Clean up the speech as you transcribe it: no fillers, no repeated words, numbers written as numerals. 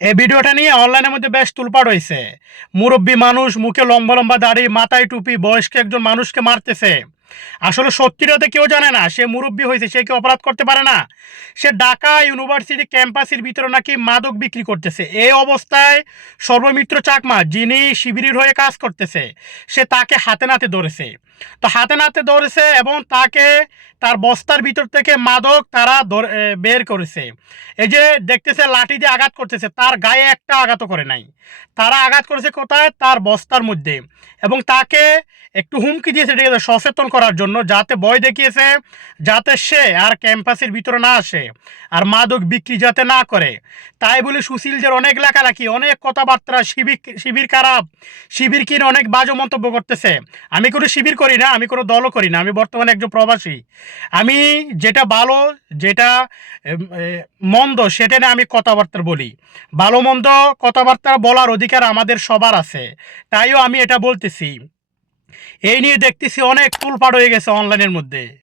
এই ভিডিওটা নিয়ে অনলাইনের মধ্যে বেশ তুলপাড় হয়েছে। মুরব্বী মানুষ, মুখে লম্বা লম্বা দাড়ি, মাথায় টুপি, বয়স্ক একজন মানুষকে মারতেছে। আসলে সত্যিটাতে কেউ জানে না সে মুরব্বী হয়েছে, সে কি অপরাধ করতে পারে না? সে ঢাকা ইউনিভার্সিটি ক্যাম্পাসের ভিতরে নাকি মাদক বিক্রি করতেছে। এই অবস্থায় সর্বমিত্র চাকমা, যিনি শিবিরের হয়ে কাজ করতেছে, সে তাকে হাতে নাতে ধরেছে। তো হাতে নাতে ধরেছে এবং তাকে তার বস্তার ভিতর থেকে মাদক তারা বের করেছে। এই যে দেখতেছে লাঠি দিয়ে আঘাত করতেছে, তার গায়ে একটা আঘাতও করে নাই। তারা আঘাত করেছে কোথায়? তার বস্তার মধ্যে। এবং তাকে একটু হুমকি দিয়েছে, ঠিক আছে, সচেতন করার জন্য, যাতে ভয় দেখিয়েছে, যাতে সে আর ক্যাম্পাসের ভিতরে না আসে, আর মাদক বিক্রি যাতে না করে। তাই বলে সুশীলদের অনেক লেখালেখি, অনেক কথাবার্তা, শিবির শিবির খারাপ, শিবির কিনে অনেক বাজে মন্তব্য করতেছে। আমি কোনো শিবির করি না, আমি কোনো দলও করি না, আমি বর্তমানে একজন প্রবাসী। আমি যেটা ভালো, যেটা মন্দ, সেটা নিয়ে আমি কথাবার্তা বলি। ভালো মন্দ কথাবার্তা বলার অধিকার আমাদের সবার আছে, তাইও আমি এটা বলতেছি। এই নিয়ে দেখতেছি অনেক তোলপাড় হয়ে গেছে অনলাইনের মধ্যে।